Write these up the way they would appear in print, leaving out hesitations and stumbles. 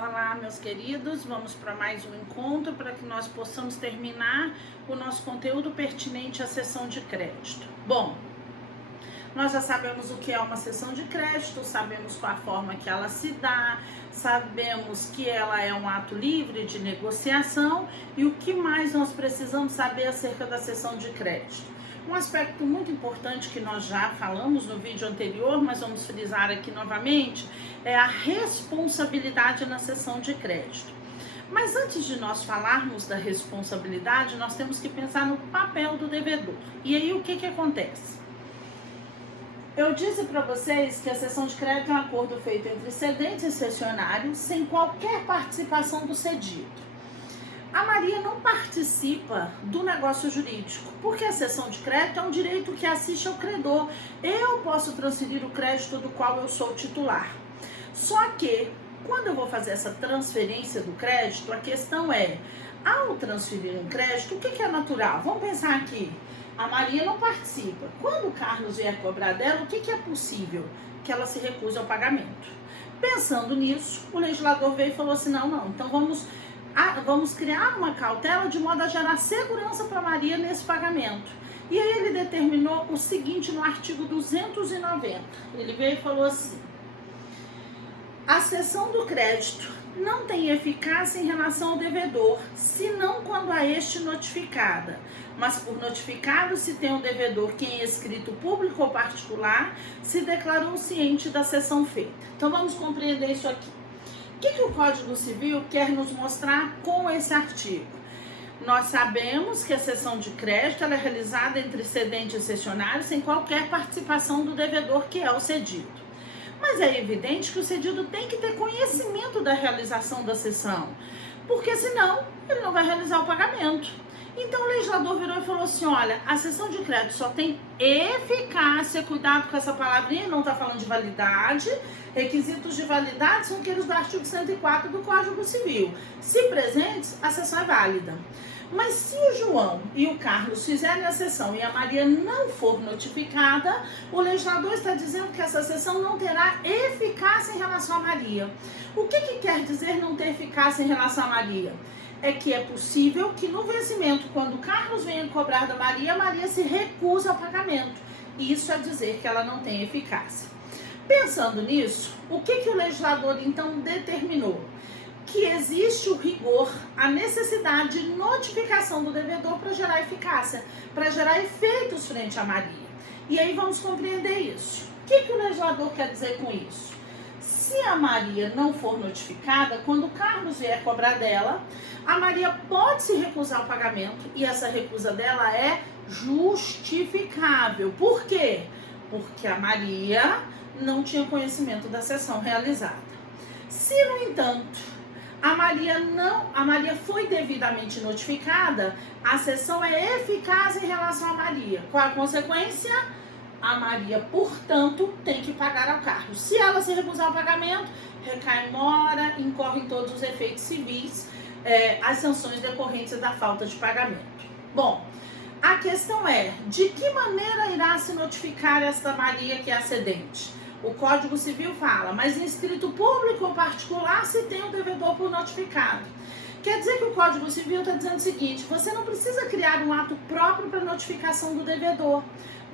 Olá, meus queridos, vamos para mais um encontro para que nós possamos terminar o nosso conteúdo pertinente à sessão de crédito. Bom, nós já sabemos o que é uma sessão de crédito, sabemos qual a forma que ela se dá, sabemos que ela é um ato livre de negociação e o que mais nós precisamos saber acerca da sessão de crédito. Um aspecto muito importante que nós já falamos no vídeo anterior, mas vamos frisar aqui novamente, é a responsabilidade na sessão de crédito. Mas antes de nós falarmos da responsabilidade, nós temos que pensar no papel do devedor. E aí o que acontece? Eu disse para vocês que a sessão de crédito é um acordo feito entre cedentes e cessionários sem qualquer participação do cedido. A Maria não participa do negócio jurídico, porque a cessão de crédito é um direito que assiste ao credor. Eu posso transferir o crédito do qual eu sou titular. Só que, quando eu vou fazer essa transferência do crédito, a questão é, ao transferir um crédito, o que é natural? Vamos pensar aqui, a Maria não participa. Quando o Carlos vier cobrar dela, o que é possível? Que ela se recuse ao pagamento. Pensando nisso, o legislador veio e falou assim, não, então vamos criar uma cautela de modo a gerar segurança para Maria nesse pagamento. E aí ele determinou o seguinte no artigo 290. Ele veio e falou assim: a cessão do crédito não tem eficácia em relação ao devedor, senão quando a este notificada. Mas por notificado se tem o devedor que em escrito público ou particular se declarou ciente da cessão feita. Então vamos compreender isso aqui. O que o Código Civil quer nos mostrar com esse artigo? Nós sabemos que a cessão de crédito ela é realizada entre cedente e cessionário sem qualquer participação do devedor, que é o cedido. Mas é evidente que o cedido tem que ter conhecimento da realização da cessão, porque senão ele não vai realizar o pagamento. Então o legislador virou e falou assim, olha, a cessão de crédito só tem eficácia, cuidado com essa palavrinha, não está falando de validade, requisitos de validade são aqueles do artigo 104 do Código Civil. Se presentes, a cessão é válida. Mas se o João e o Carlos fizerem a cessão e a Maria não for notificada, o legislador está dizendo que essa cessão não terá eficácia em relação a Maria. O que quer dizer não ter eficácia em relação a Maria? É que é possível que no vencimento, quando o Carlos venha cobrar da Maria, a Maria se recusa ao pagamento. Isso é dizer que ela não tem eficácia. Pensando nisso, o que o legislador então determinou? Que existe o rigor, a necessidade de notificação do devedor para gerar eficácia, para gerar efeitos frente a Maria. E aí vamos compreender isso. O que o legislador quer dizer com isso? Se a Maria não for notificada, quando o Carlos vier cobrar dela, a Maria pode se recusar ao pagamento e essa recusa dela é justificável. Por quê? Porque a Maria não tinha conhecimento da cessão realizada. Se, no entanto, a Maria foi devidamente notificada, a cessão é eficaz em relação a Maria. Qual a consequência? A Maria, portanto, tem que pagar ao Carlos. Se ela se recusar ao pagamento, recai em mora, incorre em todos os efeitos civis, as sanções decorrentes da falta de pagamento. Bom, a questão é, de que maneira irá se notificar esta Maria que é a cedente? O Código Civil fala, mas em escrito público ou particular se tem o devedor por notificado. Quer dizer que o Código Civil está dizendo o seguinte, você não precisa criar um ato próprio para notificação do devedor.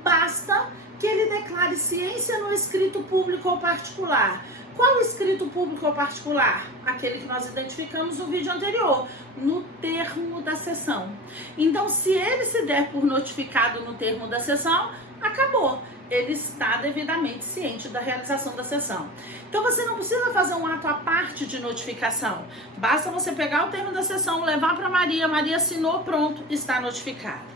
Basta que ele declare ciência no escrito público ou particular. Qual escrito público ou particular? Aquele que nós identificamos no vídeo anterior, no termo da sessão. Então, se ele se der por notificado no termo da sessão, acabou. Ele está devidamente ciente da realização da sessão. Então, você não precisa fazer um ato à parte de notificação. Basta você pegar o termo da sessão, levar para Maria, Maria assinou, pronto, está notificado.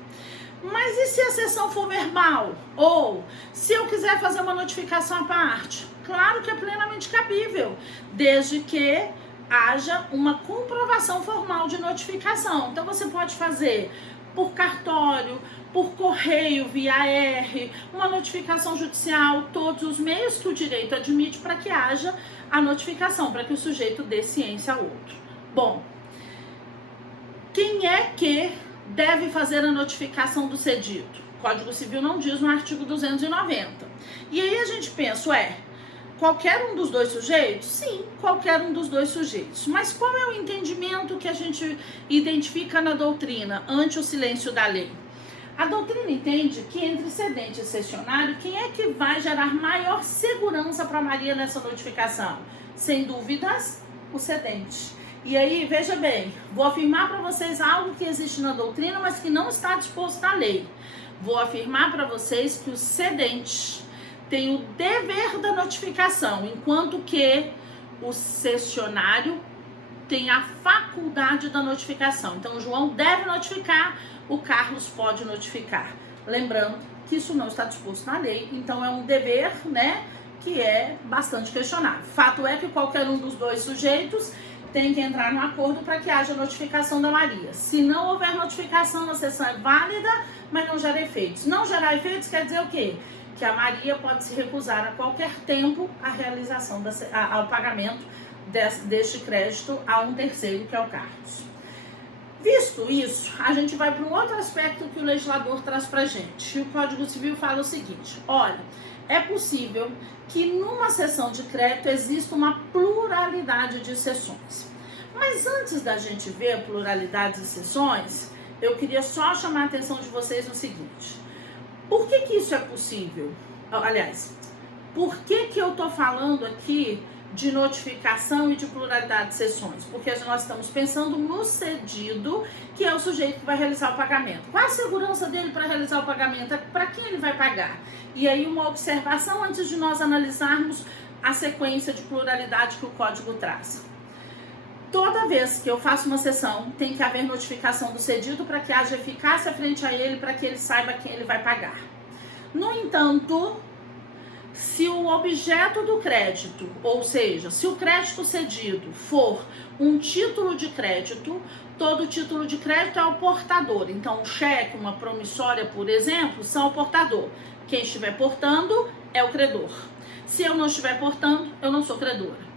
Mas e se a sessão for verbal? Ou se eu quiser fazer uma notificação à parte? Claro que é plenamente cabível, desde que haja uma comprovação formal de notificação. Então você pode fazer por cartório, por correio, via R, uma notificação judicial, todos os meios que o direito admite para que haja a notificação, para que o sujeito dê ciência ao outro. Bom, quem é que deve fazer a notificação do cedido? O Código Civil não diz no artigo 290. E aí a gente pensa, qualquer um dos dois sujeitos? Sim, qualquer um dos dois sujeitos. Mas qual é o entendimento que a gente identifica na doutrina ante o silêncio da lei? A doutrina entende que entre cedente e cessionário, quem é que vai gerar maior segurança para Maria nessa notificação? Sem dúvidas, o cedente. E aí, veja bem, vou afirmar para vocês algo que existe na doutrina, mas que não está disposto na lei. Vou afirmar para vocês que o cedente tem o dever da notificação, enquanto que o cessionário tem a faculdade da notificação. Então, o João deve notificar, o Carlos pode notificar. Lembrando que isso não está disposto na lei, então é um dever, né, que é bastante questionável. Fato é que qualquer um dos dois sujeitos tem que entrar no acordo para que haja notificação da Maria. Se não houver notificação, a sessão é válida, mas não gera efeitos. Não gerar efeitos quer dizer o quê? Que a Maria pode se recusar a qualquer tempo a realização ao pagamento deste crédito a um terceiro, que é o Carlos. Visto isso, a gente vai para um outro aspecto que o legislador traz para a gente. O Código Civil fala o seguinte: olha, é possível que numa sessão de crédito exista uma pluralidade de sessões. Mas antes da gente ver a pluralidade de sessões, eu queria só chamar a atenção de vocês no seguinte: por que isso é possível? Aliás, por que eu estou falando aqui de notificação e de pluralidade de sessões? Porque nós estamos pensando no cedido, que é o sujeito que vai realizar o pagamento. Qual a segurança dele para realizar o pagamento? Para quem ele vai pagar? E aí uma observação antes de nós analisarmos a sequência de pluralidade que o código traz. Toda vez que eu faço uma sessão, tem que haver notificação do cedido para que haja eficácia frente a ele, para que ele saiba quem ele vai pagar. No entanto, se o objeto do crédito, ou seja, se o crédito cedido for um título de crédito, todo título de crédito é o portador. Então, um cheque, uma promissória, por exemplo, são o portador. Quem estiver portando é o credor. Se eu não estiver portando, eu não sou credora.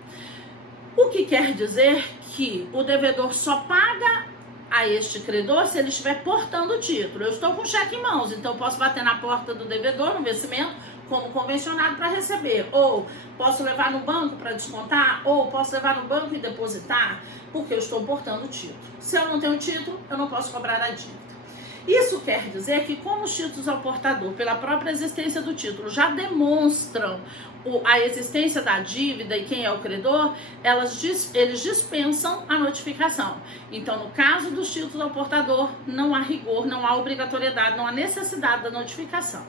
O que quer dizer que o devedor só paga a este credor se ele estiver portando o título. Eu estou com o cheque em mãos, então eu posso bater na porta do devedor no vencimento como convencionado para receber, ou posso levar no banco para descontar, ou posso levar no banco e depositar, porque eu estou portando o título. Se eu não tenho título, eu não posso cobrar a dívida. Isso quer dizer que, como os títulos ao portador, pela própria existência do título, já demonstram a existência da dívida e quem é o credor, eles dispensam a notificação. Então, no caso dos títulos ao portador, não há rigor, não há obrigatoriedade, não há necessidade da notificação.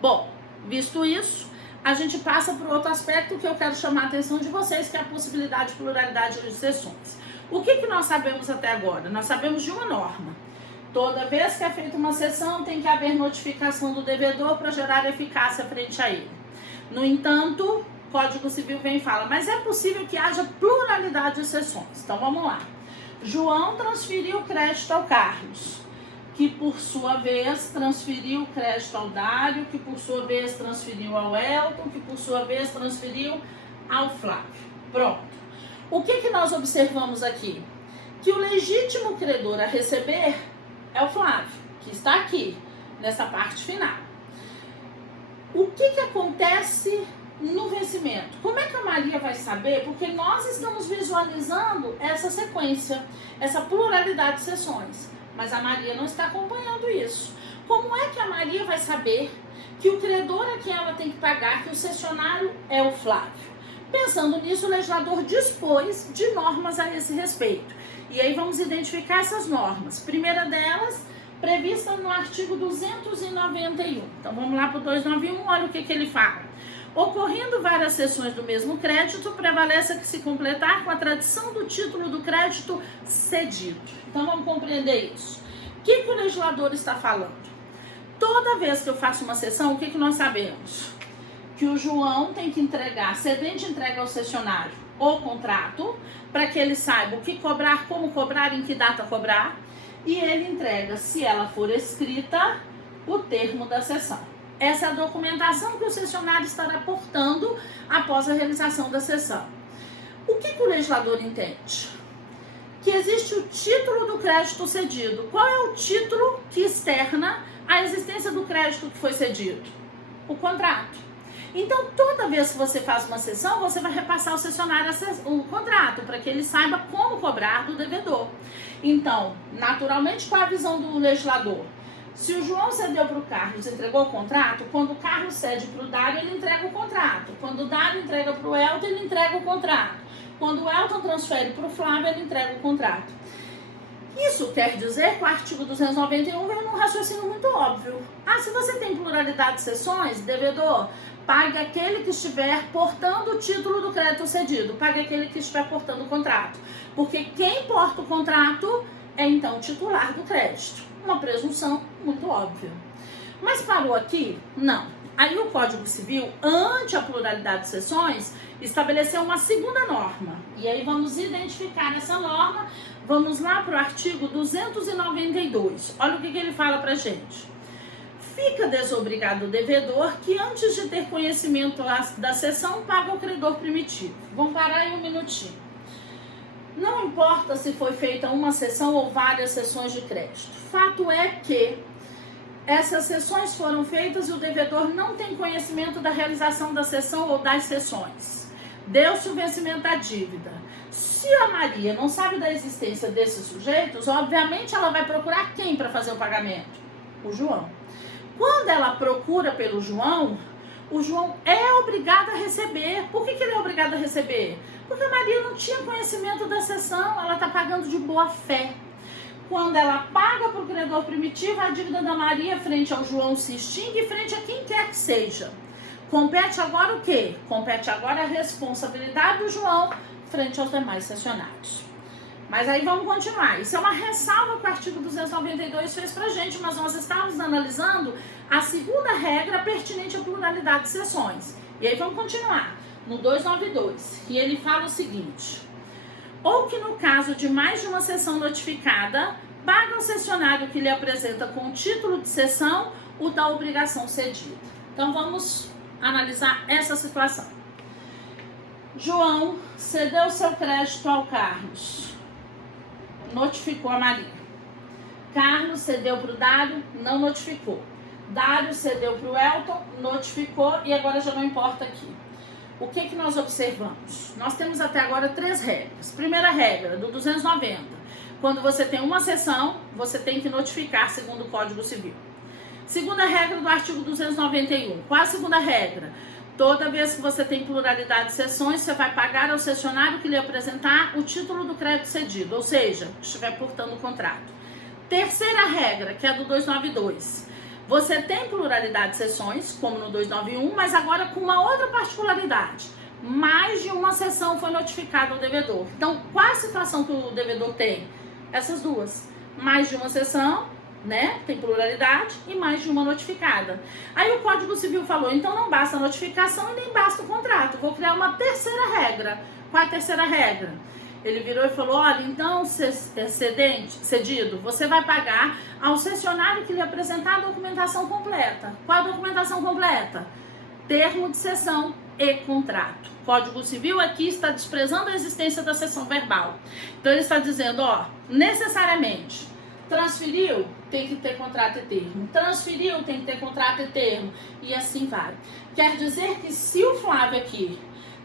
Bom, visto isso, a gente passa para outro aspecto que eu quero chamar a atenção de vocês, que é a possibilidade de pluralidade de sessões. O que nós sabemos até agora? Nós sabemos de uma norma. Toda vez que é feita uma sessão, tem que haver notificação do devedor para gerar eficácia frente a ele. No entanto, o Código Civil vem e fala, mas é possível que haja pluralidade de sessões. Então vamos lá. João transferiu o crédito ao Carlos, que por sua vez transferiu o crédito ao Dário, que por sua vez transferiu ao Elton, que por sua vez transferiu ao Flávio. Pronto. O que nós observamos aqui? Que o legítimo credor a receber é o Flávio, que está aqui, nessa parte final. O que acontece no vencimento? Como é que a Maria vai saber? Porque nós estamos visualizando essa sequência, essa pluralidade de sessões. Mas a Maria não está acompanhando isso. Como é que a Maria vai saber que o credor a quem ela tem que pagar, que o cessionário é o Flávio? Pensando nisso, o legislador dispôs de normas a esse respeito. E aí vamos identificar essas normas. Primeira delas, prevista no artigo 291. Então vamos lá para o 291, olha o que ele fala. Ocorrendo várias sessões do mesmo crédito, prevalece a que se completar com a tradição do título do crédito cedido. Então vamos compreender isso. O que o legislador está falando? Toda vez que eu faço uma sessão, o que nós sabemos? Que o João tem que entregar, cedente entrega ao cessionário o contrato, para que ele saiba o que cobrar, como cobrar, em que data cobrar, e ele entrega, se ela for escrita, o termo da sessão. Essa é a documentação que o cessionário estará portando após a realização da sessão. O que o legislador entende? Que existe o título do crédito cedido. Qual é o título que externa a existência do crédito que foi cedido? O contrato. Então, toda vez que você faz uma cessão, você vai repassar ao cessionário o contrato, para que ele saiba como cobrar do devedor. Então, naturalmente, qual é a visão do legislador? Se o João cedeu para o Carlos e entregou o contrato, quando o Carlos cede para o Dário, ele entrega o contrato. Quando o Dário entrega para o Elton, ele entrega o contrato. Quando o Elton transfere para o Flávio, ele entrega o contrato. Isso quer dizer que o artigo 291 vem num raciocínio muito óbvio. Se você tem pluralidade de cessões, devedor, pague aquele que estiver portando o título do crédito cedido, pague aquele que estiver portando o contrato. Porque quem porta o contrato é, então, o titular do crédito. Uma presunção muito óbvia. Mas parou aqui? Não. Aí o Código Civil, ante a pluralidade de cessões, estabeleceu uma segunda norma. E aí vamos identificar essa norma. Vamos lá para o artigo 292. Olha o que ele fala para a gente. Fica desobrigado o devedor que, antes de ter conhecimento da cessão, paga ao credor primitivo. Vamos parar aí um minutinho. Não importa se foi feita uma cessão ou várias cessões de crédito. Fato é que essas cessões foram feitas e o devedor não tem conhecimento da realização da cessão ou das cessões. Deu-se o vencimento da dívida. Se a Maria não sabe da existência desses sujeitos, obviamente ela vai procurar quem para fazer o pagamento? O João. Quando ela procura pelo João, o João é obrigado a receber. Por que ele é obrigado a receber? Porque a Maria não tinha conhecimento da cessão, ela está pagando de boa fé. Quando ela paga para o credor primitivo, a dívida da Maria frente ao João se extingue frente a quem quer que seja. Compete agora o quê? Compete agora a responsabilidade do João frente aos demais cessionários. Mas aí vamos continuar. Isso é uma ressalva que o artigo 292 fez pra gente, mas nós estávamos analisando a segunda regra pertinente à pluralidade de cessões. E aí vamos continuar. No 292, e ele fala o seguinte: ou que no caso de mais de uma cessão notificada, paga ao cessionário que lhe apresenta com o título de cessão o da obrigação cedida. Então vamos analisar essa situação. João cedeu seu crédito ao Carlos, notificou a Maria. Carlos cedeu para o Dário, não notificou. Dário cedeu para o Elton, notificou, e agora já não importa aqui. O que nós observamos? Nós temos até agora 3 regras. Primeira regra, do 290. Quando você tem uma cessão, você tem que notificar segundo o Código Civil. Segunda regra do artigo 291. Qual a segunda regra? Toda vez que você tem pluralidade de cessões, você vai pagar ao cessionário que lhe apresentar o título do crédito cedido, ou seja, que estiver portando o contrato. Terceira regra, que é do 292. Você tem pluralidade de cessões, como no 291, mas agora com uma outra particularidade. Mais de uma cessão foi notificada ao devedor. Então, qual a situação que o devedor tem? Essas duas. Mais de uma cessão, né? Tem pluralidade, e mais de uma notificada. Aí o Código Civil falou, então não basta a notificação e nem basta o contrato. Vou criar uma terceira regra. Qual é a terceira regra? Ele virou e falou, olha, então, cedido, você vai pagar ao cessionário que lhe apresentar a documentação completa. Qual a documentação completa? Termo de cessão e contrato. O Código Civil aqui está desprezando a existência da cessão verbal. Então, ele está dizendo, ó, necessariamente, transferiu, tem que ter contrato e termo. Transferiu, tem que ter contrato e termo. E assim vai. Quer dizer que se o Flávio aqui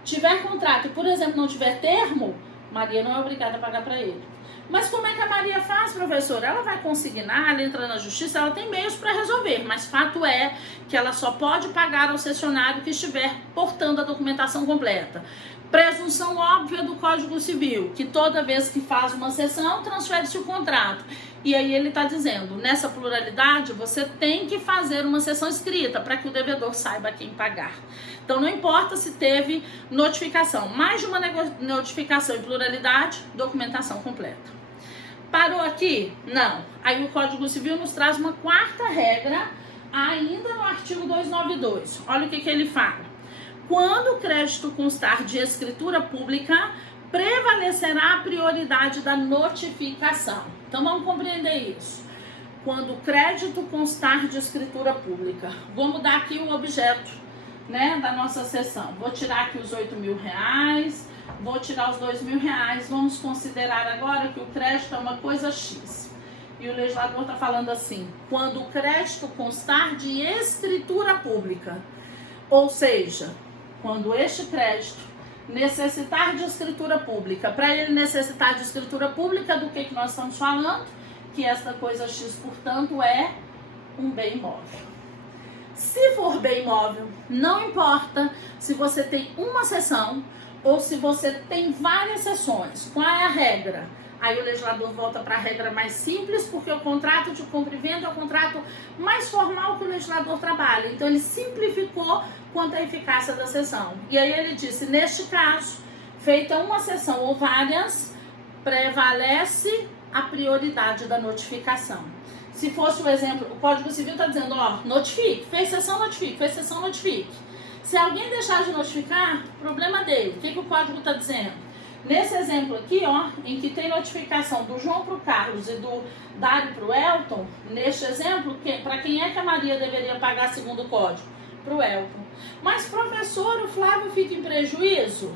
tiver contrato e, por exemplo, não tiver termo, Maria não é obrigada a pagar para ele. Mas como é que a Maria faz, professor? Ela vai consignar, ela entra na justiça, ela tem meios para resolver. Mas fato é que ela só pode pagar ao cessionário que estiver portando a documentação completa. Presunção óbvia do Código Civil, que toda vez que faz uma cessão, transfere-se o contrato. E aí ele está dizendo, nessa pluralidade, você tem que fazer uma cessão escrita para que o devedor saiba quem pagar. Então não importa se teve notificação, mais de uma notificação em pluralidade, documentação completa. Parou aqui? Não. Aí o Código Civil nos traz uma quarta regra, ainda no artigo 292. Olha o que ele fala. Quando o crédito constar de escritura pública, prevalecerá a prioridade da notificação. Então vamos compreender isso. Quando o crédito constar de escritura pública, vou mudar aqui o objeto, né, da nossa sessão. Vou tirar aqui os R$8.000, vou tirar os R$2.000. Vamos considerar agora que o crédito é uma coisa X. E o legislador está falando assim, quando o crédito constar de escritura pública. Ou seja, quando este crédito necessitar de escritura pública, para ele necessitar de escritura pública, do que nós estamos falando? Que esta coisa X, portanto, é um bem imóvel. Se for bem imóvel, não importa se você tem uma seção ou se você tem várias seções. Qual é a regra? Aí o legislador volta para a regra mais simples, porque o contrato de compra e venda é o contrato mais formal que o legislador trabalha. Então ele simplificou quanto à eficácia da seção. E aí ele disse, neste caso, feita uma seção ou várias, prevalece a prioridade da notificação. Se fosse o exemplo, o Código Civil está dizendo, ó, notifique, fez sessão, notifique, fez sessão, notifique. Se alguém deixar de notificar, problema dele. O que o Código está dizendo? Nesse exemplo aqui, ó, em que tem notificação do João para o Carlos e do Dário para o Elton, neste exemplo, para quem é que a Maria deveria pagar segundo o Código? Para o Elton. Mas, professor, o Flávio fica em prejuízo?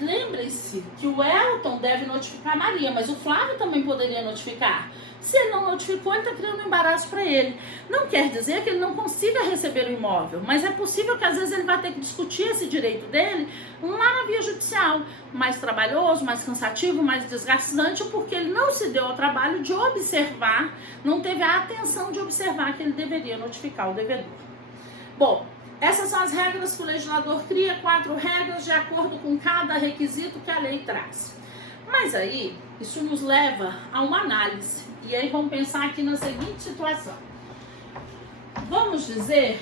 Lembre-se que o Elton deve notificar a Maria, mas o Flávio também poderia notificar. Se ele não notificou, ele está criando um embaraço para ele. Não quer dizer que ele não consiga receber o imóvel, mas é possível que às vezes ele vai ter que discutir esse direito dele lá na via judicial. Mais trabalhoso, mais cansativo, mais desgastante, porque ele não se deu ao trabalho de observar, não teve a atenção de observar que ele deveria notificar o devedor. Bom, essas são as regras que o legislador cria, 4 regras de acordo com cada requisito que a lei traz. Mas aí, isso nos leva a uma análise. E aí vamos pensar aqui na seguinte situação. Vamos dizer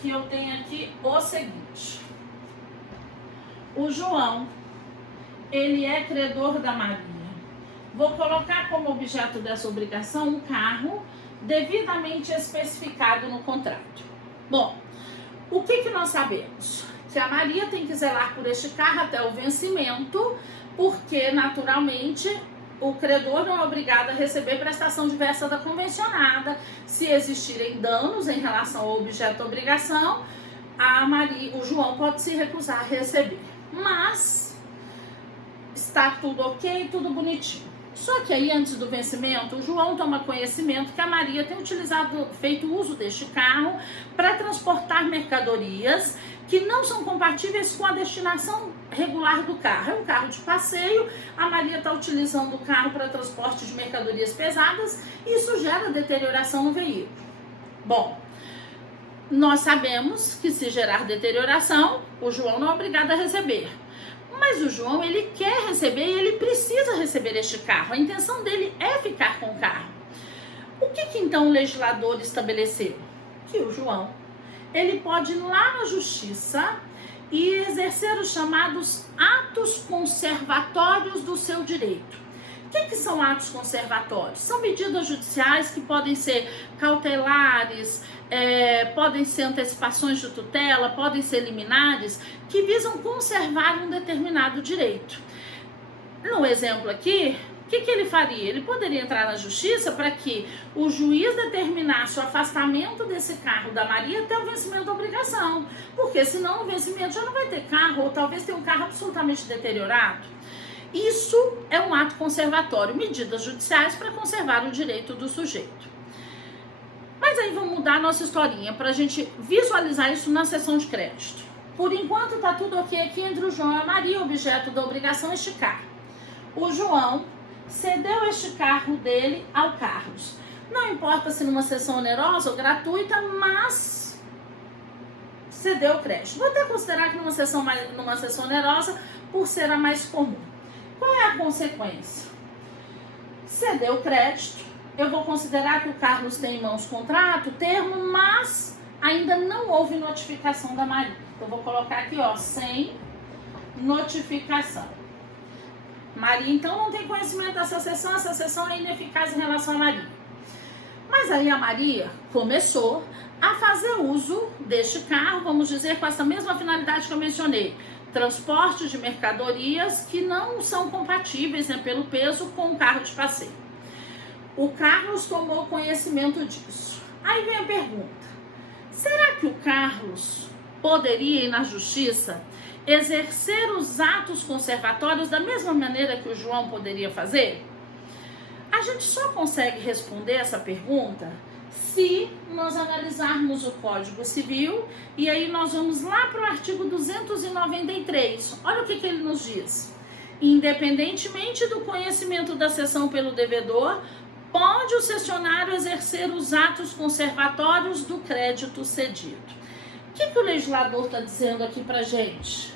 que eu tenho aqui o seguinte. O João, ele é credor da Maria. Vou colocar como objeto dessa obrigação um carro devidamente especificado no contrato. Bom, o que nós sabemos? Que a Maria tem que zelar por este carro até o vencimento, porque, naturalmente, o credor não é obrigado a receber prestação diversa da convencionada. Se existirem danos em relação ao objeto da obrigação, o João pode se recusar a receber. Mas está tudo ok, tudo bonitinho. Só que aí, antes do vencimento, o João toma conhecimento que a Maria tem feito uso deste carro para transportar mercadorias que não são compatíveis com a destinação regular do carro. É um carro de passeio, a Maria está utilizando o carro para transporte de mercadorias pesadas e isso gera deterioração no veículo. Bom, nós sabemos que se gerar deterioração, o João não é obrigado a receber. Mas o João, ele quer receber e ele precisa receber este carro. A intenção dele é ficar com o carro. O que então o legislador estabeleceu? Que o João, ele pode ir lá na justiça e exercer os chamados atos conservatórios do seu direito. O que são atos conservatórios? São medidas judiciais que podem ser cautelares, podem ser antecipações de tutela, podem ser liminares, que visam conservar um determinado direito. No exemplo aqui, o que ele faria? Ele poderia entrar na justiça para que o juiz determinasse o afastamento desse carro da Maria até o vencimento da obrigação, porque senão no vencimento já não vai ter carro, ou talvez tenha um carro absolutamente deteriorado. Isso é um ato conservatório, medidas judiciais para conservar o direito do sujeito. Mas aí vamos mudar a nossa historinha para a gente visualizar isso na seção de crédito. Por enquanto está tudo ok aqui entre o João e a Maria, objeto da obrigação este carro. O João cedeu este carro dele ao Carlos. Não importa se numa sessão onerosa ou gratuita, mas cedeu o crédito. Vou até considerar que numa sessão onerosa, por ser a mais comum. Qual é a consequência? Cedeu o crédito. Eu vou considerar que o Carlos tem em mãos contrato, termo, mas ainda não houve notificação da Maria. Então, vou colocar aqui, ó, sem notificação. Maria, então, não tem conhecimento dessa sessão, essa sessão é ineficaz em relação a Maria. Mas aí a Maria começou a fazer uso deste carro, vamos dizer, com essa mesma finalidade que eu mencionei. Transporte de mercadorias que não são compatíveis, né, pelo peso com um carro de passeio. O Carlos tomou conhecimento disso. Aí vem a pergunta: será que o Carlos poderia ir na justiça exercer os atos conservatórios da mesma maneira que o João poderia fazer? A gente só consegue responder essa pergunta se nós analisarmos o Código Civil, e aí nós vamos lá para o artigo 293. Olha o que ele nos diz. Independentemente do conhecimento da cessão pelo devedor, pode o cessionário exercer os atos conservatórios do crédito cedido. O que o legislador está dizendo aqui para gente?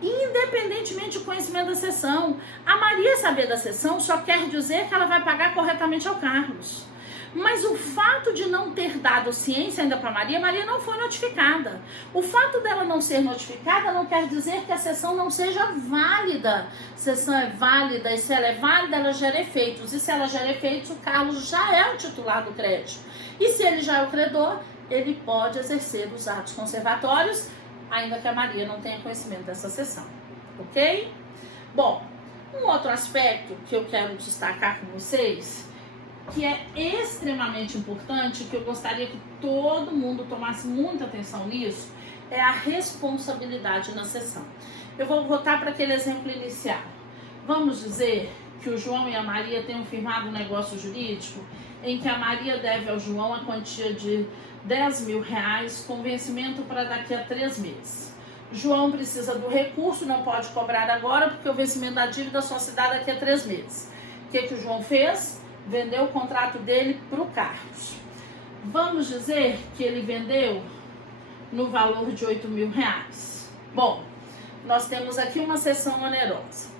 Independentemente do conhecimento da cessão. A Maria saber da cessão só quer dizer que ela vai pagar corretamente ao Carlos. Mas o fato de não ter dado ciência ainda para Maria não foi notificada. O fato dela não ser notificada não quer dizer que a cessão não seja válida. A cessão é válida, e se ela é válida, ela gera efeitos. E se ela gera efeitos, o Carlos já é o titular do crédito. E se ele já é o credor, ele pode exercer os atos conservatórios, ainda que a Maria não tenha conhecimento dessa cessão. Ok? Bom, um outro aspecto que eu quero destacar com vocês, que é extremamente importante, que eu gostaria que todo mundo tomasse muita atenção nisso, é a responsabilidade na cessão. Eu vou voltar para aquele exemplo inicial. Vamos dizer que o João e a Maria tenham firmado um negócio jurídico em que a Maria deve ao João a quantia de R$10.000 com vencimento para daqui a 3 meses. João precisa do recurso, não pode cobrar agora porque o vencimento da dívida só se dá daqui a 3 meses. O que o João fez? Vendeu o contrato dele para o Carlos. Vamos dizer que ele vendeu no valor de R$8.000. Bom, nós temos aqui uma cessão onerosa.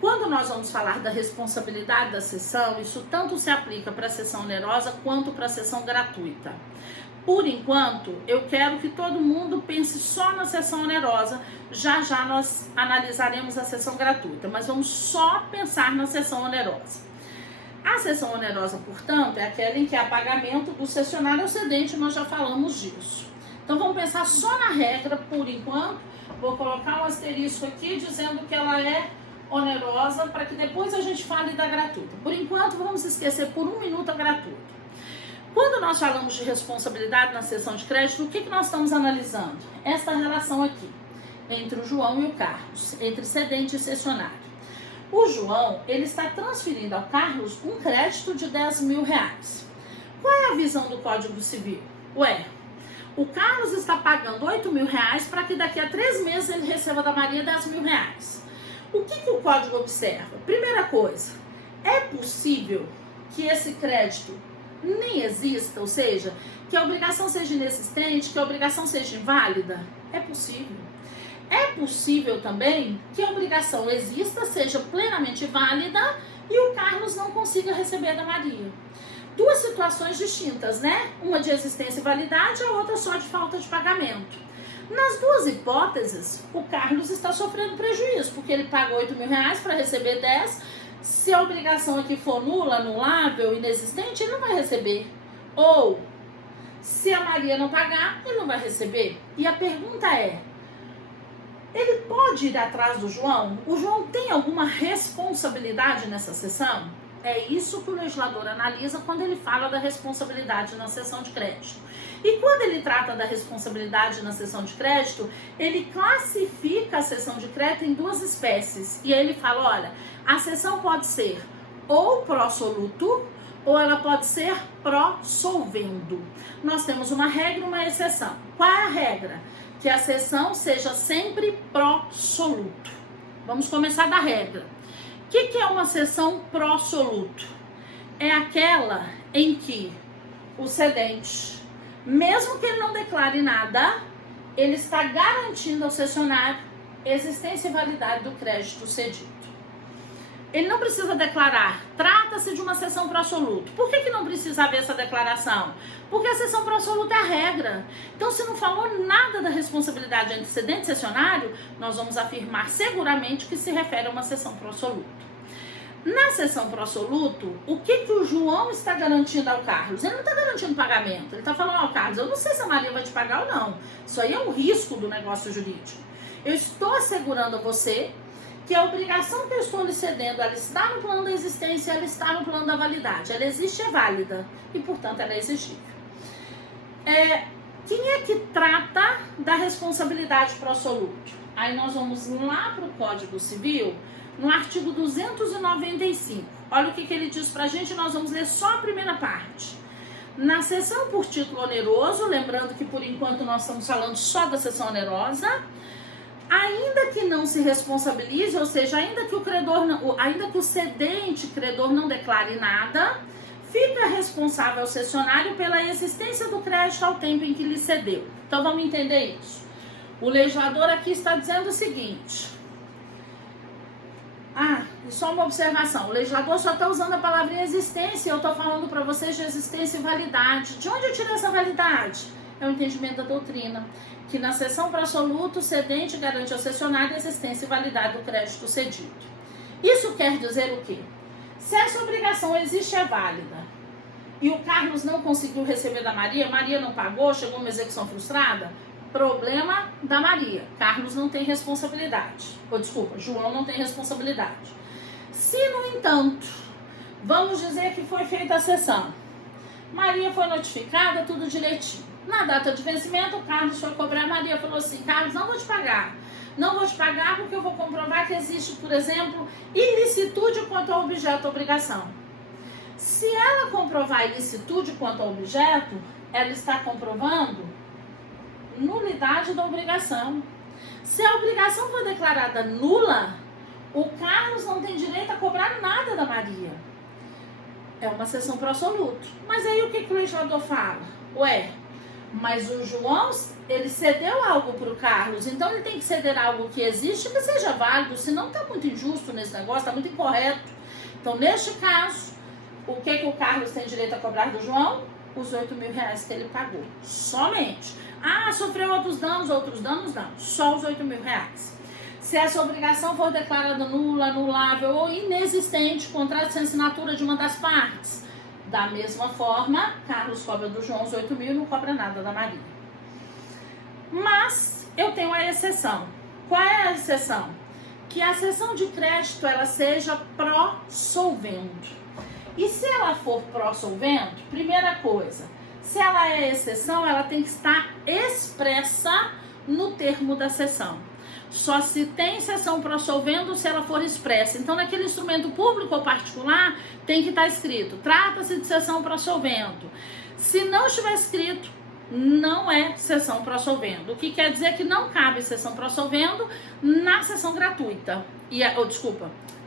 Quando nós vamos falar da responsabilidade da cessão, isso tanto se aplica para a cessão onerosa quanto para a cessão gratuita. Por enquanto, eu quero que todo mundo pense só na cessão onerosa. Já já nós analisaremos a cessão gratuita, mas vamos só pensar na cessão onerosa. A cessão onerosa, portanto, é aquela em que há pagamento do cessionário ao cedente, nós já falamos disso. Então vamos pensar só na regra por enquanto. Vou colocar um asterisco aqui dizendo que ela é onerosa para que depois a gente fale da gratuita. Por enquanto, vamos esquecer por 1 minuto a gratuita. Quando nós falamos de responsabilidade na cessão de crédito, o que nós estamos analisando? Esta relação aqui, entre o João e o Carlos, entre cedente e cessionário. O João, ele está transferindo ao Carlos um crédito de R$10.000. Qual é a visão do Código Civil? O Carlos está pagando R$8.000 para que daqui a 3 meses ele receba da Maria R$10.000. O que o Código observa? Primeira coisa, é possível que esse crédito nem exista, ou seja, que a obrigação seja inexistente, que a obrigação seja inválida? É possível. É possível também que a obrigação exista, seja plenamente válida e o Carlos não consiga receber da Maria. 2 situações distintas, né? Uma de existência e validade, a outra só de falta de pagamento. Nas 2 hipóteses, o Carlos está sofrendo prejuízo, porque ele paga R$8.000 para receber 10. Se a obrigação aqui for nula, anulável, inexistente, ele não vai receber. Ou, se a Maria não pagar, ele não vai receber. E a pergunta é, ele pode ir atrás do João? O João tem alguma responsabilidade nessa cessão? É isso que o legislador analisa quando ele fala da responsabilidade na cessão de crédito. E quando ele trata da responsabilidade na cessão de crédito, ele classifica a cessão de crédito em 2 espécies. E aí ele fala, olha, a cessão pode ser ou pró-soluto, ou ela pode ser pró-solvendo. Nós temos uma regra e uma exceção. Qual é a regra? Que a cessão seja sempre pró-soluto. Vamos começar da regra. O que é uma cessão pró-soluto? É aquela em que o cedente, mesmo que ele não declare nada, ele está garantindo ao cessionário existência e validade do crédito cedido. Ele não precisa declarar, trata-se de uma cessão pró-soluto. Por que não precisa haver essa declaração? Porque a cessão pró-soluto é a regra. Então, se não falou nada da responsabilidade entre cedente e cessionário, nós vamos afirmar seguramente que se refere a uma cessão pró-soluto. Na cessão pró-soluto, o que o João está garantindo ao Carlos? Ele não está garantindo pagamento. Ele está falando ao Carlos, eu não sei se a Maria vai te pagar ou não. Isso aí é um risco do negócio jurídico. Eu estou assegurando a você que a obrigação que eu estou lhe cedendo, ela está no plano da existência, ela está no plano da validade. Ela existe, é válida e, portanto, ela é exigível. Quem é que trata da responsabilidade pró-soluto? Aí nós vamos lá para o Código Civil, no artigo 295. Olha o que ele diz para a gente, nós vamos ler só a primeira parte. Na cessão por título oneroso, lembrando que por enquanto nós estamos falando só da cessão onerosa, ainda que não se responsabilize, ou seja, ainda que o cedente credor não declare nada, fica responsável o cessionário pela existência do crédito ao tempo em que lhe cedeu. Então vamos entender isso. O legislador aqui está dizendo o seguinte. E só uma observação. O legislador só está usando a palavrinha existência. Eu estou falando para vocês de existência e validade. De onde eu tirei essa validade? É o entendimento da doutrina. Que na cessão pro assoluto, o cedente garante ao cessionário a existência e validade do crédito cedido. Isso quer dizer o quê? Se essa obrigação existe, é válida, e o Carlos não conseguiu receber da Maria, Maria não pagou, chegou uma execução frustrada, problema da Maria. Carlos não tem responsabilidade. João não tem responsabilidade. Se, no entanto, vamos dizer que foi feita a cessão, Maria foi notificada, tudo direitinho. Na data de vencimento, o Carlos foi cobrar, a Maria falou assim, Carlos, não vou te pagar. Não vou te pagar porque eu vou comprovar que existe, por exemplo, ilicitude quanto ao objeto da obrigação. Se ela comprovar ilicitude quanto ao objeto, ela está comprovando nulidade da obrigação. Se a obrigação for declarada nula, o Carlos não tem direito a cobrar nada da Maria. É uma cessão pro assoluto. Mas aí o que o legislador fala? Mas o João, ele cedeu algo para o Carlos, então ele tem que ceder algo que existe que seja válido, senão está muito injusto nesse negócio, está muito incorreto. Então, neste caso, o que o Carlos tem direito a cobrar do João? Os R$8.000 que ele pagou. Somente. Sofreu outros danos não. Só os R$8.000. Se essa obrigação for declarada nula, anulável ou inexistente, contrato sem assinatura de uma das partes, da mesma forma, Carlos cobra do João os 8.000 e não cobra nada da Maria. Mas eu tenho a exceção. Qual é a exceção? Que a cessão de crédito ela seja pró-solvendo. E se ela for pró-solvendo, primeira coisa, se ela é exceção, ela tem que estar expressa no termo da cessão. Só se tem cessão pró-solvendo se ela for expressa. Então, naquele instrumento público ou particular, tem que estar escrito, trata-se de cessão pró-solvendo. Se não estiver escrito, não é cessão pró-solvendo. O que quer dizer que não cabe cessão pró-solvendo na cessão gratuita.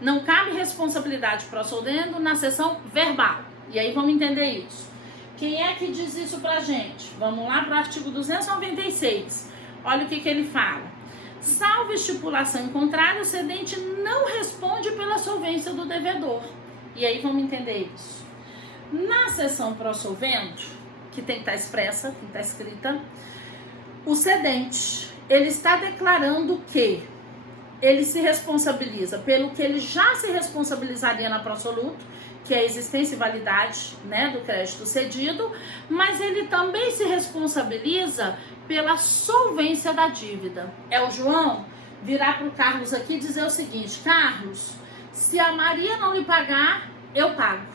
Não cabe responsabilidade pró-solvendo na cessão verbal. E aí vamos entender isso. Quem é que diz isso pra gente? Vamos lá para o artigo 296. Olha o que ele fala. Salvo estipulação em contrário, o cedente não responde pela solvência do devedor. E aí vamos entender isso. Na cessão pró-solvendo, que tem que estar expressa, tem que estar escrita, o cedente, ele está declarando que ele se responsabiliza pelo que ele já se responsabilizaria na pró-soluto, que é a existência e validade, do crédito cedido, mas ele também se responsabiliza pela solvência da dívida. É o João virar para o Carlos aqui e dizer o seguinte: Carlos, se a Maria não lhe pagar, eu pago.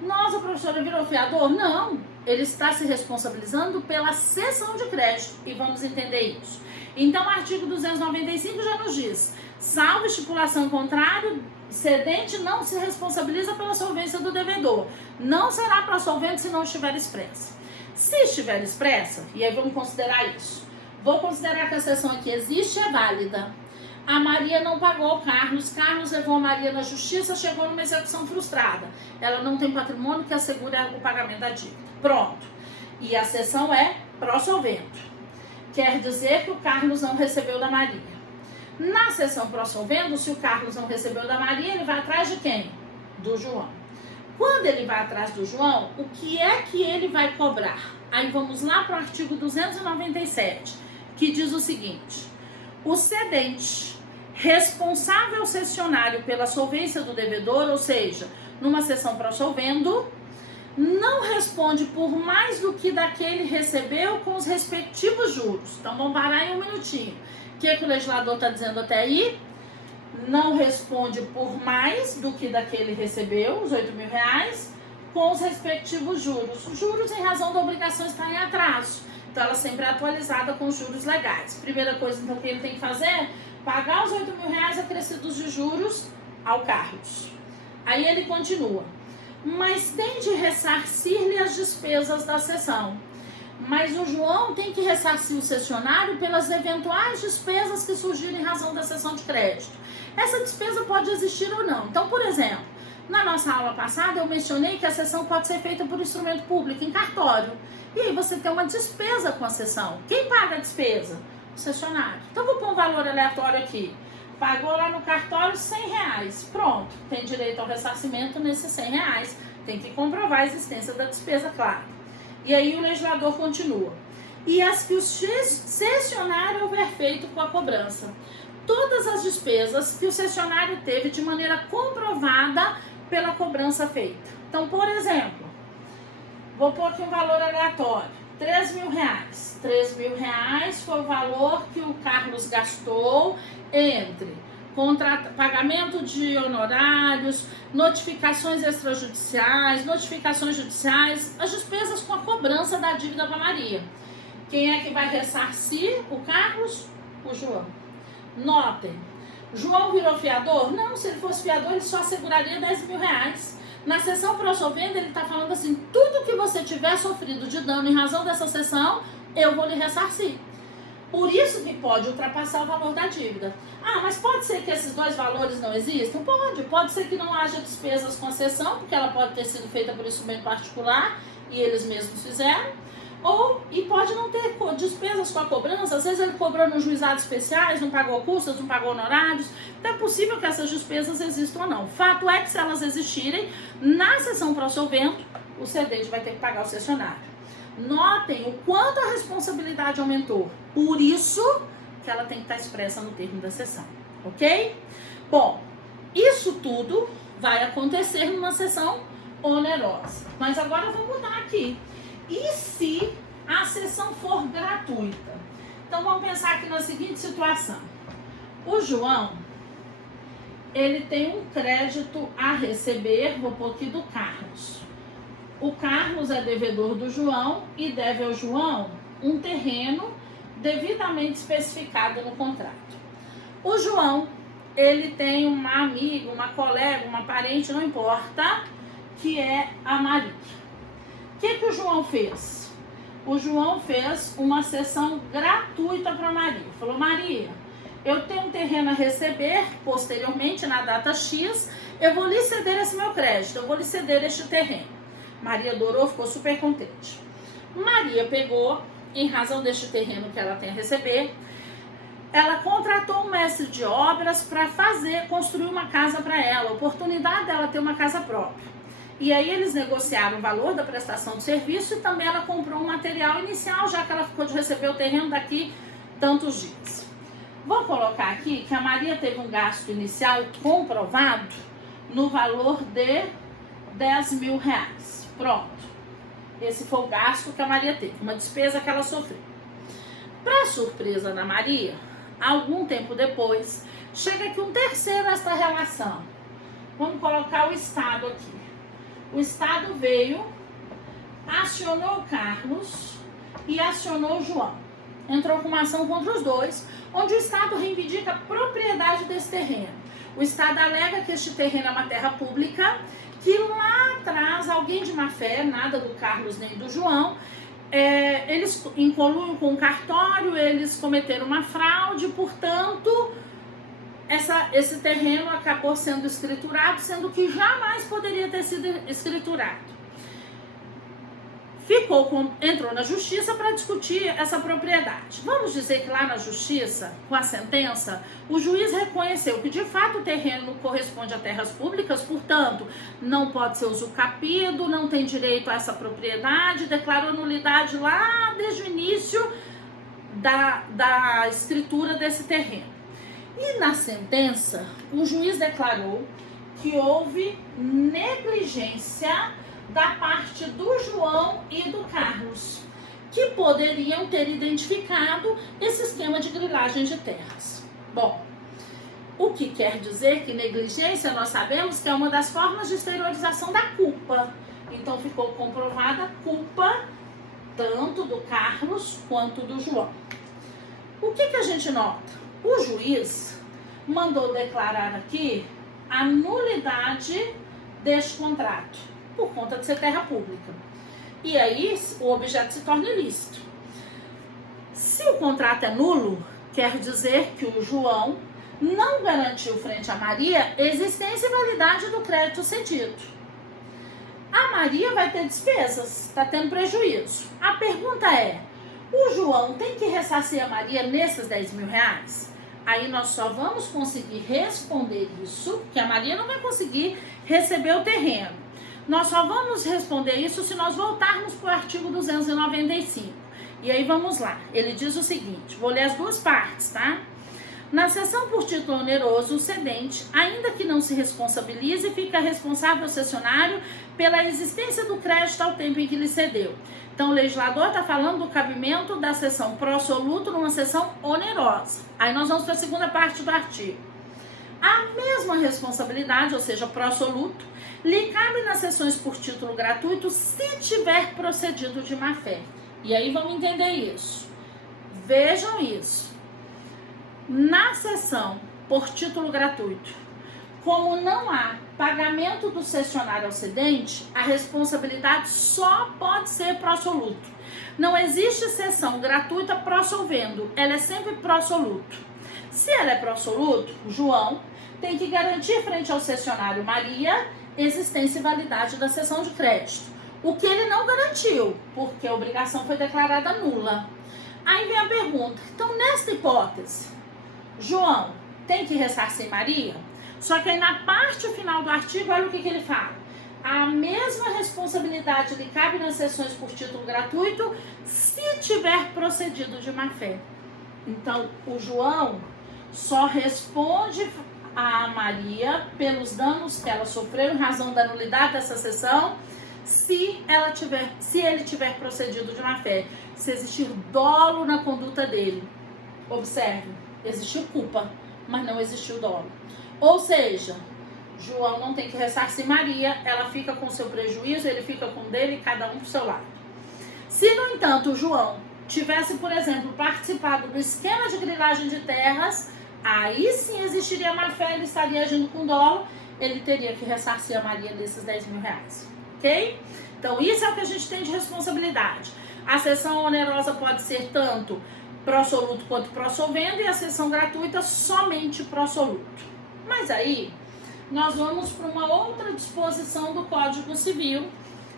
Nossa, a professora virou fiador? Não, ele está se responsabilizando pela cessão de crédito e vamos entender isso. Então, o artigo 295 já nos diz, salvo estipulação contrária, cedente não se responsabiliza pela solvência do devedor. Não será pró-solvente se não estiver expressa. Se estiver expressa, e aí vamos considerar isso. Vou considerar que a cessão aqui existe e é válida. A Maria não pagou o Carlos. Carlos levou a Maria na justiça, chegou numa execução frustrada. Ela não tem patrimônio que assegure o pagamento da dívida. Pronto. E a cessão é pró-solvento. Quer dizer que o Carlos não recebeu da Maria. Na cessão pró-solvendo, se o Carlos não recebeu da Maria, ele vai atrás de quem? Do João. Quando ele vai atrás do João, o que é que ele vai cobrar? Aí vamos lá para o artigo 297, que diz o seguinte: o cedente responsável cessionário pela solvência do devedor, ou seja, numa cessão pró-solvendo, não responde por mais do que daquele recebeu com os respectivos juros. Então vamos parar aí um minutinho. O que o legislador está dizendo até aí? Não responde por mais do que daquele recebeu, os R$8.000, com os respectivos juros. Juros em razão da obrigação estar em atraso. Então, ela sempre é atualizada com os juros legais. Primeira coisa, então, que ele tem que fazer é pagar os R$8.000 acrescidos de juros ao Carlos. Aí ele continua. mas tem de ressarcir-lhe as despesas da cessão. Mas o João tem que ressarcir o cessionário pelas eventuais despesas que surgirem em razão da cessão de crédito. Essa despesa pode existir ou não. Então, por exemplo, na nossa aula passada eu mencionei que a cessão pode ser feita por instrumento público, em cartório. E aí você tem uma despesa com a cessão. Quem paga a despesa? O cessionário. Então, vou pôr um valor aleatório aqui. Pagou lá no cartório R$100. Pronto, tem direito ao ressarcimento nesses R$100. Tem que comprovar a existência da despesa, claro. E aí o legislador continua. E as que o cessionário houver feito com a cobrança. Todas as despesas que o cessionário teve de maneira comprovada pela cobrança feita. Então, por exemplo, vou pôr aqui um valor aleatório. R$3.000. R$3.000 foi o valor que o Carlos gastou entre pagamento de honorários, notificações extrajudiciais, notificações judiciais, as despesas com a cobrança da dívida para Maria. Quem é que vai ressarcir o Carlos? O João. Notem, João virou fiador? Não, se ele fosse fiador, ele só asseguraria R$10.000. Na cessão prossolvendo, ele está falando assim, tudo que você tiver sofrido de dano em razão dessa cessão, eu vou lhe ressarcir. Por isso que pode ultrapassar o valor da dívida. Ah, mas pode ser que esses dois valores não existam? Pode ser que não haja despesas com a cessão, porque ela pode ter sido feita por instrumento particular e eles mesmos fizeram. E pode não ter despesas com a cobrança, às vezes ele cobrou nos juizados especiais, não pagou custas, não pagou honorários. Então é possível que essas despesas existam ou não. O fato é que se elas existirem, na sessão prossolvendo, o cedente vai ter que pagar o cessionário. Notem o quanto a responsabilidade aumentou. Por isso que ela tem que estar expressa no termo da sessão, ok? Bom, isso tudo vai acontecer numa sessão onerosa. Mas agora eu vou mudar aqui. E se a sessão for gratuita? Então vamos pensar aqui na seguinte situação. O João, ele tem um crédito a receber, vou pôr aqui do Carlos. O Carlos é devedor do João e deve ao João um terreno devidamente especificado no contrato. O João, ele tem uma amiga, uma colega, uma parente, não importa, que é a Maria. O que o João fez? O João fez uma cessão gratuita para Maria. Falou, Maria, eu tenho um terreno a receber posteriormente, na data X, eu vou lhe ceder esse meu crédito, eu vou lhe ceder este terreno. Maria adorou, ficou super contente. Maria pegou, em razão deste terreno que ela tem a receber, ela contratou um mestre de obras para construir uma casa para ela, a oportunidade dela ter uma casa própria. E aí eles negociaram o valor da prestação de serviço e também ela comprou um material inicial, já que ela ficou de receber o terreno daqui tantos dias. Vou colocar aqui que a Maria teve um gasto inicial comprovado no valor de R$10.000. Pronto. Esse foi o gasto que a Maria teve, uma despesa que ela sofreu. Para surpresa da Maria, algum tempo depois, chega aqui um terceiro nesta relação. Vamos colocar o Estado aqui. O Estado veio, acionou o Carlos e acionou o João. Entrou com uma ação contra os dois, onde o Estado reivindica a propriedade desse terreno. O Estado alega que este terreno é uma terra pública, que lá atrás alguém de má fé, nada do Carlos nem do João, eles em conluio com o cartório, eles cometeram uma fraude, portanto, esse terreno acabou sendo escriturado, sendo que jamais poderia ter sido escriturado. Entrou na justiça para discutir essa propriedade. Vamos dizer que lá na justiça, com a sentença, o juiz reconheceu que de fato o terreno corresponde a terras públicas, portanto, não pode ser usucapido, não tem direito a essa propriedade, declarou nulidade lá desde o início da escritura desse terreno. E na sentença, o juiz declarou que houve negligência da parte do João e do Carlos, que poderiam ter identificado esse esquema de grilagem de terras. Bom, o que quer dizer que negligência, nós sabemos que é uma das formas de exteriorização da culpa. Então ficou comprovada a culpa tanto do Carlos quanto do João. O que a gente nota? O juiz mandou declarar aqui a nulidade deste contrato. por conta de ser terra pública. E aí o objeto se torna ilícito. Se o contrato é nulo, quer dizer que o João não garantiu frente a Maria existência e validade do crédito cedido. A Maria vai ter despesas, está tendo prejuízo. A pergunta é, o João tem que ressarcir a Maria nesses 10 mil reais? Aí nós só vamos conseguir responder isso, porque a Maria não vai conseguir receber o terreno. Nós só vamos responder isso se nós voltarmos para o artigo 295. E aí vamos lá, ele diz o seguinte, vou ler as duas partes, tá? Na cessão por título oneroso, o cedente, ainda que não se responsabilize, fica responsável o cessionário pela existência do crédito ao tempo em que lhe cedeu. Então, o legislador está falando do cabimento da cessão pró-soluto numa cessão onerosa. Aí nós vamos para a segunda parte do artigo. A mesma responsabilidade, ou seja, pró-soluto, lhe cabe nas cessões por título gratuito se tiver procedido de má-fé. E aí vamos entender isso. Vejam isso. Na cessão por título gratuito, como não há pagamento do cessionário ao cedente, a responsabilidade só pode ser pró-soluto. Não existe cessão gratuita pró-solvendo, ela é sempre pró-soluto. Se ela é pró-soluto, João tem que garantir frente ao cessionário Maria existência e validade da cessão de crédito. O que ele não garantiu, porque a obrigação foi declarada nula. Aí vem a pergunta, então nesta hipótese, João tem que ressarcir Maria? Só que aí na parte final do artigo, olha o que ele fala. A mesma responsabilidade lhe cabe nas cessões por título gratuito se tiver procedido de má-fé. Então, o João só responde a Maria pelos danos que ela sofreu em razão da nulidade dessa cessão se ele tiver procedido de má-fé. Se existir dolo na conduta dele. Observe. Existiu culpa, mas não existiu dolo. Ou seja, João não tem que ressarcir Maria, ela fica com seu prejuízo, ele fica com dele, cada um pro seu lado. Se, no entanto, o João tivesse, por exemplo, participado do esquema de grilagem de terras, aí sim existiria má-fé, ele estaria agindo com dolo, ele teria que ressarcir a Maria desses 10 mil reais. Ok? Então, isso é o que a gente tem de responsabilidade. A cessão onerosa pode ser tanto pró-soluto quanto pró-solvendo e a cessão gratuita somente pró-soluto. Mas aí nós vamos para uma outra disposição do Código Civil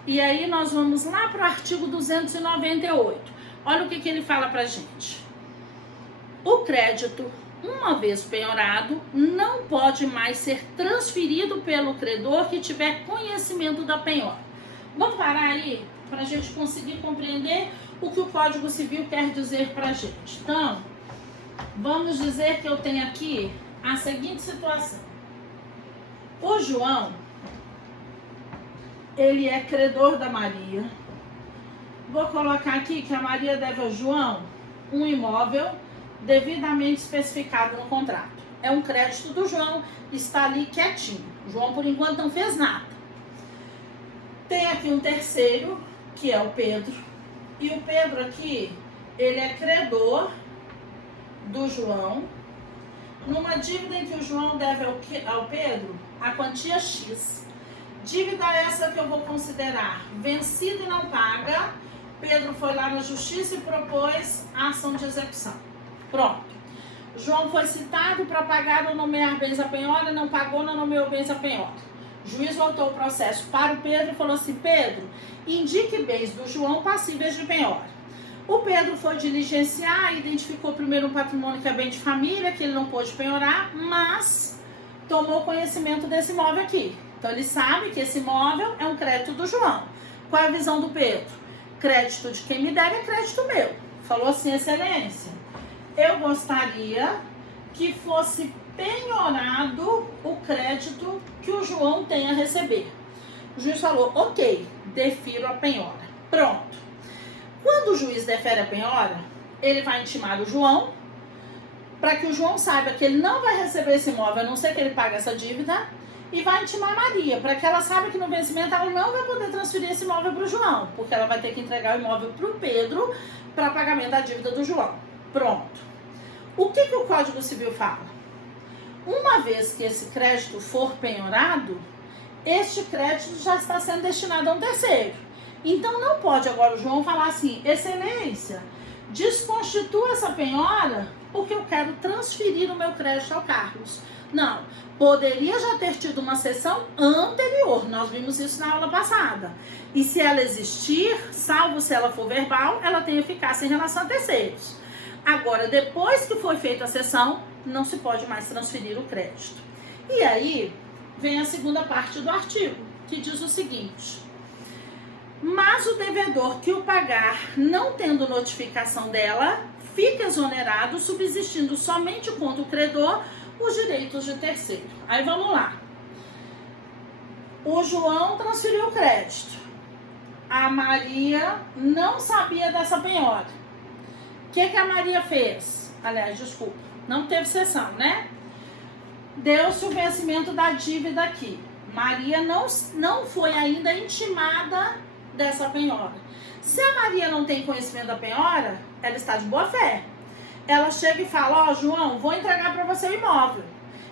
e aí nós vamos lá para o artigo 298. Olha o que ele fala para a gente. O crédito, uma vez penhorado, não pode mais ser transferido pelo credor que tiver conhecimento da penhora. Vamos parar aí para a gente conseguir compreender o que o Código Civil quer dizer para a gente. Então, vamos dizer que eu tenho aqui a seguinte situação. O João, ele é credor da Maria. Vou colocar aqui que a Maria deve ao João um imóvel devidamente especificado no contrato. É um crédito do João, está ali quietinho. O João, por enquanto, não fez nada. Tem aqui um terceiro, que é o Pedro. E o Pedro aqui, ele é credor do João, numa dívida em que o João deve ao Pedro a quantia X. Dívida essa que eu vou considerar vencida e não paga. Pedro foi lá na justiça e propôs a ação de execução. Pronto. João foi citado para pagar ou nomear bens à penhora, não pagou, não nomeou bens à penhora. O juiz voltou o processo para o Pedro e falou assim: Pedro, indique bens do João passíveis de penhora. O Pedro foi diligenciar, identificou primeiro um patrimônio que é bem de família, que ele não pôde penhorar, mas tomou conhecimento desse imóvel aqui. Então ele sabe que esse imóvel é um crédito do João. Qual é a visão do Pedro? Crédito de quem me deve é crédito meu. Falou assim: excelência, eu gostaria que fosse penhorado o crédito que o João tem a receber. O juiz falou: ok, defiro a penhora. Pronto. Quando o juiz defere a penhora, ele vai intimar o João para que o João saiba que ele não vai receber esse imóvel, a não ser que ele pague essa dívida, e vai intimar a Maria para que ela saiba que no vencimento ela não vai poder transferir esse imóvel para o João, porque ela vai ter que entregar o imóvel para o Pedro para pagamento da dívida do João. Pronto. O que o Código Civil fala? Uma vez que esse crédito for penhorado, este crédito já está sendo destinado a um terceiro. Então não pode agora o João falar assim, excelência, desconstitua essa penhora porque eu quero transferir o meu crédito ao Carlos. Não, poderia já ter tido uma sessão anterior, nós vimos isso na aula passada. E se ela existir, salvo se ela for verbal, ela tem eficácia em relação a terceiros. Agora, depois que foi feita a sessão, não se pode mais transferir o crédito. E aí vem a segunda parte do artigo, que diz o seguinte: mas o devedor que o pagar não tendo notificação dela, fica exonerado, subsistindo somente contra o credor os direitos de terceiro. Aí vamos lá. O João transferiu o crédito. A Maria não sabia dessa penhora. O que a Maria fez? Aliás, desculpa, não teve sessão, né? Deu-se o vencimento da dívida aqui. Maria não foi ainda intimada dessa penhora. Se a Maria não tem conhecimento da penhora, ela está de boa fé. Ela chega e fala, ó, João, vou entregar para você o imóvel.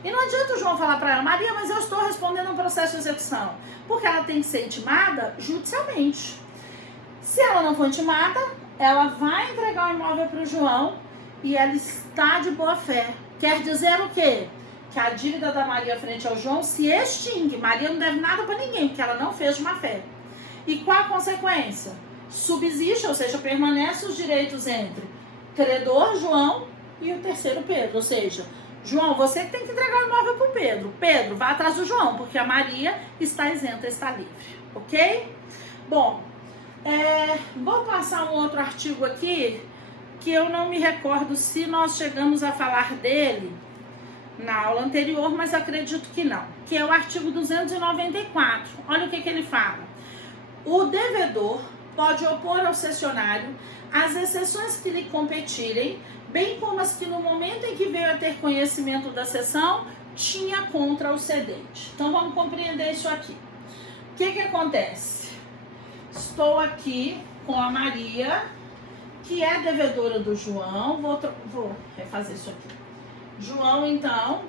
E não adianta o João falar para ela, Maria, mas eu estou respondendo a um processo de execução. Porque ela tem que ser intimada judicialmente. Se ela não for intimada, ela vai entregar o imóvel para o João e ela está de boa fé. Quer dizer o quê? Que a dívida da Maria frente ao João se extingue. Maria não deve nada para ninguém, porque ela não fez de má fé. E qual a consequência? Subsiste, ou seja, permanece os direitos entre credor, João, e o terceiro Pedro. Ou seja, João, você que tem que entregar o imóvel para o Pedro. Pedro, vá atrás do João, porque a Maria está isenta, está livre. Ok? Bom, vou passar um outro artigo aqui, que eu não me recordo se nós chegamos a falar dele na aula anterior, mas acredito que não. Que é o artigo 294. Olha o que ele fala. O devedor pode opor ao cessionário as exceções que lhe competirem, bem como as que no momento em que veio a ter conhecimento da cessão, tinha contra o cedente. Então vamos compreender isso aqui. O que acontece? Estou aqui com a Maria, que é devedora do João. Vou refazer isso aqui. João, então,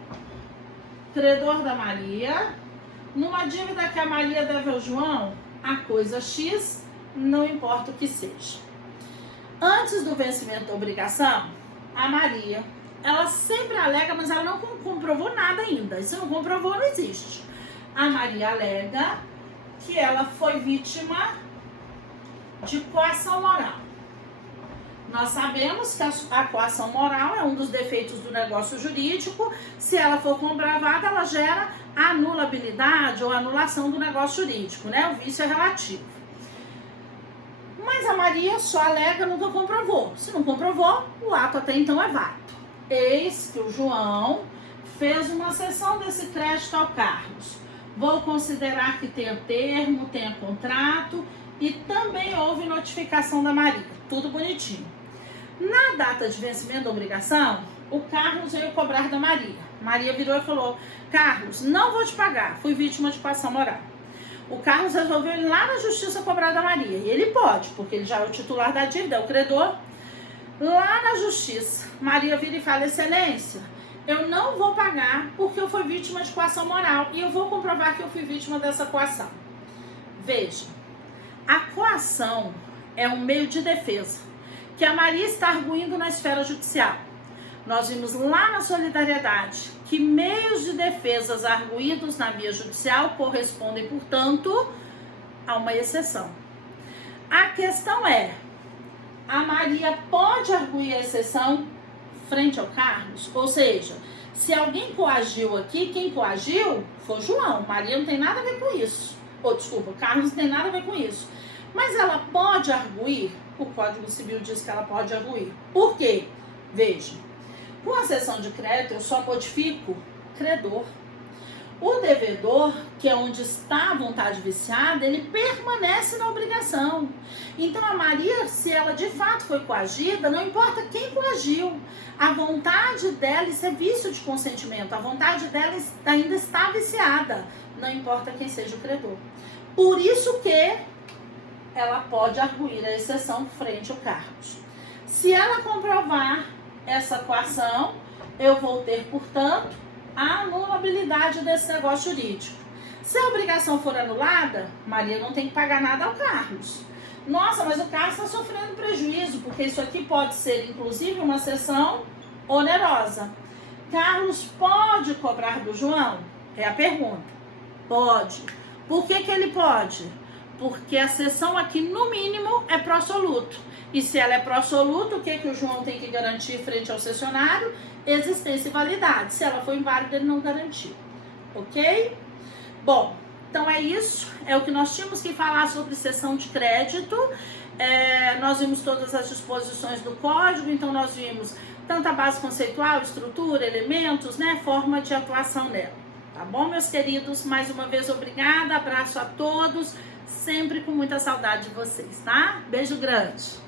credor da Maria. Numa dívida que a Maria deve ao João, a coisa X, não importa o que seja. Antes do vencimento da obrigação, a Maria, ela sempre alega, mas ela não comprovou nada ainda. E se não comprovou, não existe. A Maria alega que ela foi vítima de coação moral. Nós sabemos que a coação moral é um dos defeitos do negócio jurídico. Se ela for comprovada, ela gera anulabilidade ou anulação do negócio jurídico, né? O vício é relativo. Mas a Maria só alega, nunca comprovou. Se não comprovou, o ato até então é válido. Eis que o João fez uma cessão desse crédito ao Carlos. Vou considerar que tenha termo, tenha contrato e também houve notificação da Maria. Tudo bonitinho. Na data de vencimento da obrigação, o Carlos veio cobrar da Maria. Maria virou e falou, Carlos, não vou te pagar, fui vítima de coação moral. O Carlos resolveu ir lá na justiça cobrar da Maria. E ele pode, porque ele já é o titular da dívida, é o credor. Lá na justiça, Maria vira e fala, excelência, eu não vou pagar porque eu fui vítima de coação moral. E eu vou comprovar que eu fui vítima dessa coação. Veja, a coação é um meio de defesa que a Maria está arguindo na esfera judicial. Nós vimos lá na solidariedade que meios de defesas arguídos na via judicial correspondem, portanto, a uma exceção. A questão é, a Maria pode arguir a exceção frente ao Carlos? Ou seja, se alguém coagiu aqui, quem coagiu foi João. Maria não tem nada a ver com isso. Desculpa, Carlos não tem nada a ver com isso. Mas ela pode arguir? O Código Civil diz que ela pode arguir. Por quê? Veja, com a cessão de crédito eu só modifico credor. O devedor, que é onde está a vontade viciada, ele permanece na obrigação. Então a Maria, se ela de fato foi coagida, não importa quem coagiu. A vontade dela, isso é vício de consentimento, a vontade dela ainda está viciada. Não importa quem seja o credor. Por isso que ela pode arguir a exceção frente ao Carlos. Se ela comprovar essa coação, eu vou ter, portanto, a anulabilidade desse negócio jurídico. Se a obrigação for anulada, Maria não tem que pagar nada ao Carlos. Nossa, mas o Carlos está sofrendo prejuízo, porque isso aqui pode ser, inclusive, uma cessão onerosa. Carlos pode cobrar do João? É a pergunta. Pode. Por que que ele pode? Porque a cessão aqui, no mínimo, é pró-soluto. E se ela é pró-soluto, o que que o João tem que garantir frente ao cessionário? Existência e validade. Se ela for inválida, ele não garantiu. Ok? Bom, então é isso. É o que nós tínhamos que falar sobre cessão de crédito. Nós vimos todas as disposições do código, então nós vimos tanto a base conceitual, estrutura, elementos, né, forma de atuação nela. Tá bom, meus queridos? Mais uma vez, obrigada. Abraço a todos. Sempre com muita saudade de vocês, tá? Beijo grande.